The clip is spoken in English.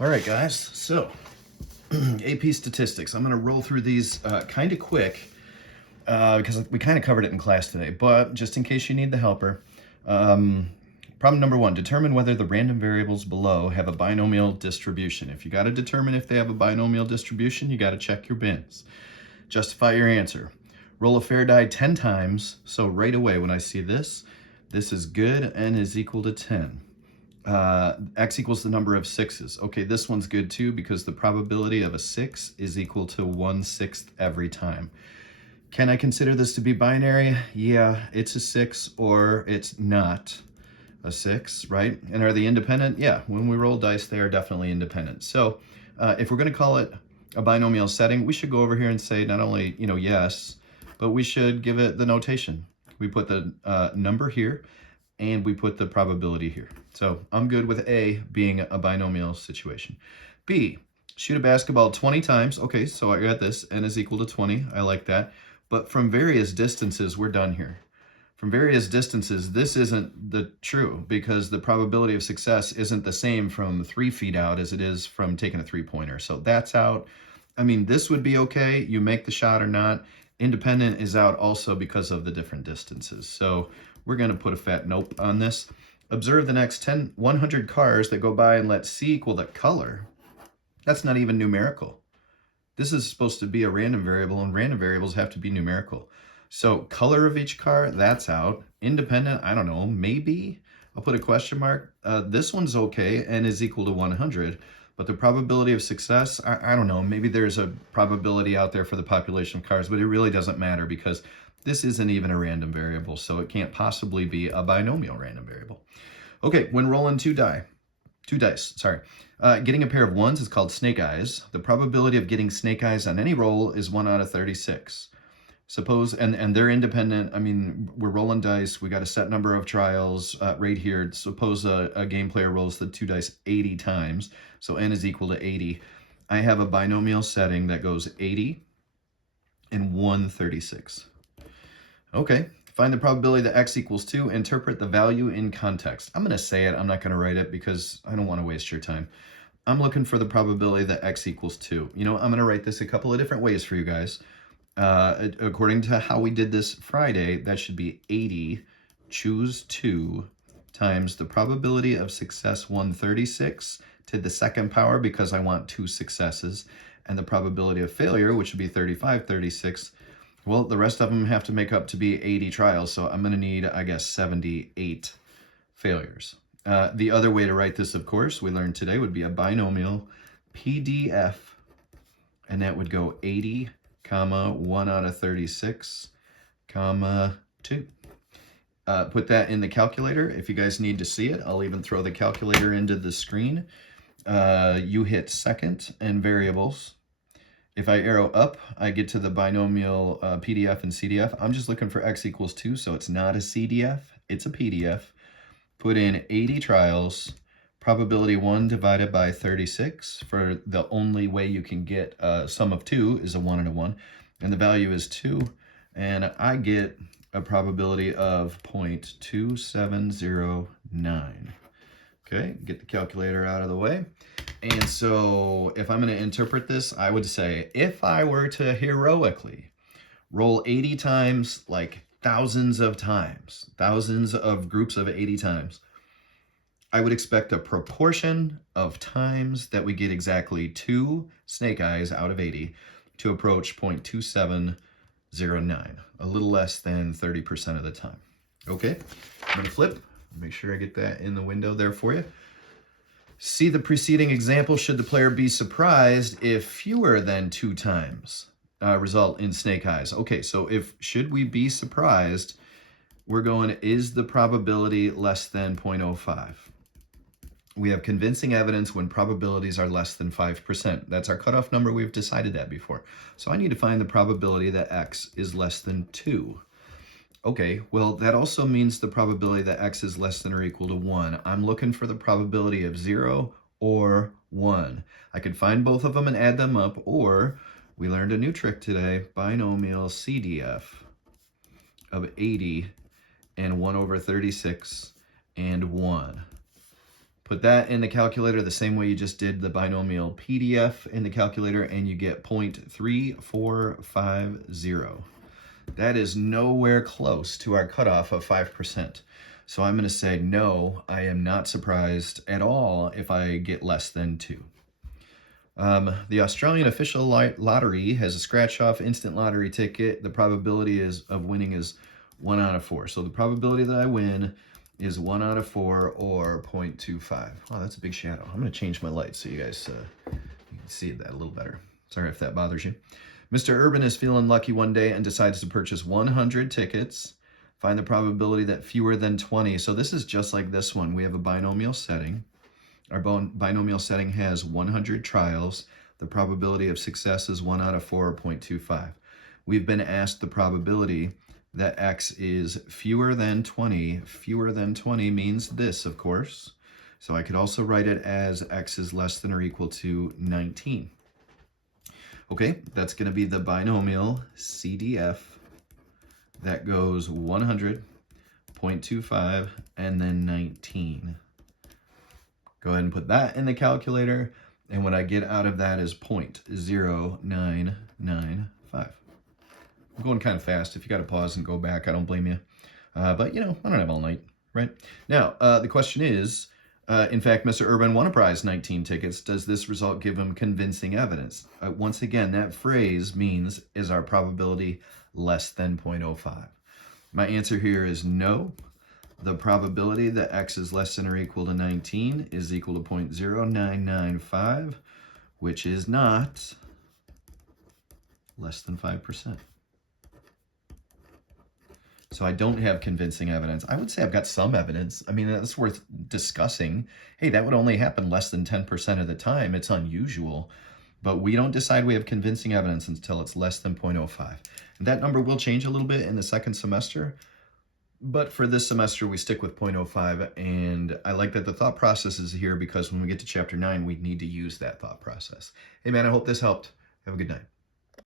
All right, guys, so AP statistics. I'm going to roll through these kind of quick because we kind of covered it in class today, but just in case you need the helper. Problem number one, determine whether the random variables below have a binomial distribution. If you got to determine if they have a binomial distribution, you got to check your bins. Justify your answer. Roll a fair die 10 times, so right away when I see this is good, n is equal to 10. X equals the number of sixes. Okay, this one's good too because the probability of a 6 is equal to 1/6 every time. Can I consider this to be binary? Yeah, it's a 6 or it's not a 6, right? And are they independent? Yeah, when we roll dice, they are definitely independent. So if we're going to call it a binomial setting, we should go over here and say not only, yes, but we should give it the notation. We put the number here, and we put the probability here. So I'm good with A being a binomial situation. B, shoot a basketball 20 times. Okay, so I got this, n is equal to 20. I like that. But from various distances, we're done here. From various distances, this isn't the true because the probability of success isn't the same from 3 feet out as it is from taking a three-pointer. So that's out. I mean, this would be okay. You make the shot or not. Independent is out also because of the different distances. So we're going to put a fat nope on this. Observe the next 100 cars that go by and let C equal the color. That's not even numerical. This is supposed to be a random variable, and random variables have to be numerical. So color of each car, that's out. Independent, I don't know, maybe. I'll put a question mark. This one's okay, n is equal to 100. But the probability of success, I don't know, maybe there's a probability out there for the population of cars, but it really doesn't matter because this isn't even a random variable, so it can't possibly be a binomial random variable. Okay, when rolling two dice, getting a pair of ones is called snake eyes. The probability of getting snake eyes on any roll is 1 out of 36. Suppose, and they're independent. I mean, we're rolling dice. We got a set number of trials right here. Suppose a game player rolls the 2 dice 80 times, so n is equal to 80. I have a binomial setting that goes 80 and 136. Okay, find the probability that x equals 2. Interpret the value in context. I'm going to say it. I'm not going to write it because I don't want to waste your time. I'm looking for the probability that x equals 2. I'm going to write this a couple of different ways for you guys. According to how we did this Friday, that should be 80, choose 2, times the probability of success 136 to the second power because I want 2 successes, and the probability of failure, which would be 35, 36. Well, the rest of them have to make up to be 80 trials, so I'm going to need, I guess, 78 failures. The other way to write this, of course, we learned today, would be a binomial PDF, and that would go 80, 1 out of 36, 2. Put that in the calculator. If you guys need to see it, I'll even throw the calculator into the screen. You hit second and variables. If I arrow up, I get to the binomial PDF and CDF. I'm just looking for x equals 2, so it's not a CDF, it's a PDF. Put in 80 trials, probability 1 divided by 36. For the only way you can get a sum of 2 is a 1 and a 1, and the value is 2, and I get a probability of 0.2709. Okay, get the calculator out of the way. And so if I'm going to interpret this, I would say if I were to heroically roll 80 times, like thousands of times, thousands of groups of 80 times, I would expect a proportion of times that we get exactly 2 snake eyes out of 80 to approach 0.2709, a little less than 30% of the time. Okay, I'm going to flip. Make sure I get that in the window there for you. See the preceding example. Should the player be surprised if fewer than 2 times result in snake eyes? Okay, so should we be surprised, we're going, is the probability less than 0.05? We have convincing evidence when probabilities are less than 5%. That's our cutoff number. We've decided that before. So I need to find the probability that x is less than 2. Okay, well, that also means the probability that x is less than or equal to 1. I'm looking for the probability of 0 or 1. I could find both of them and add them up, or we learned a new trick today, binomial CDF of 80 and 1 over 36 and 1. Put that in the calculator the same way you just did the binomial PDF in the calculator, and you get 0.3450. That is nowhere close to our cutoff of 5%. So I'm going to say no, I am not surprised at all if I get less than 2. The Australian official lottery has a scratch-off instant lottery ticket. The probability of winning is 1 out of 4. So the probability that I win is 1 out of 4, or 0.25. Oh, that's a big shadow. I'm going to change my light so you guys you can see that a little better. Sorry if that bothers you. Mr. Urban is feeling lucky one day and decides to purchase 100 tickets. Find the probability that fewer than 20. So this is just like this one. We have a binomial setting. Our binomial setting has 100 trials. The probability of success is 1 out of 4, or 0.25. We've been asked the probability that X is fewer than 20. Fewer than 20 means this, of course. So I could also write it as X is less than or equal to 19. Okay, that's going to be the binomial CDF that goes 100, 0.25, and then 19. Go ahead and put that in the calculator, and what I get out of that is 0.0995. I'm going kind of fast. If you got to pause and go back, I don't blame you. But, you know, I don't have all night, right? Now, the question is, in fact, Mr. Urban won a prize, 19 tickets. Does this result give him convincing evidence? Once again, that phrase means, is our probability less than 0.05? My answer here is no. The probability that X is less than or equal to 19 is equal to 0.0995, which is not less than 5%. So I don't have convincing evidence. I would say I've got some evidence. I mean, that's worth discussing. Hey, that would only happen less than 10% of the time. It's unusual. But we don't decide we have convincing evidence until it's less than 0.05. And that number will change a little bit in the second semester. But for this semester, we stick with 0.05. And I like that the thought process is here, because when we get to chapter 9, we need to use that thought process. Hey, man, I hope this helped. Have a good night.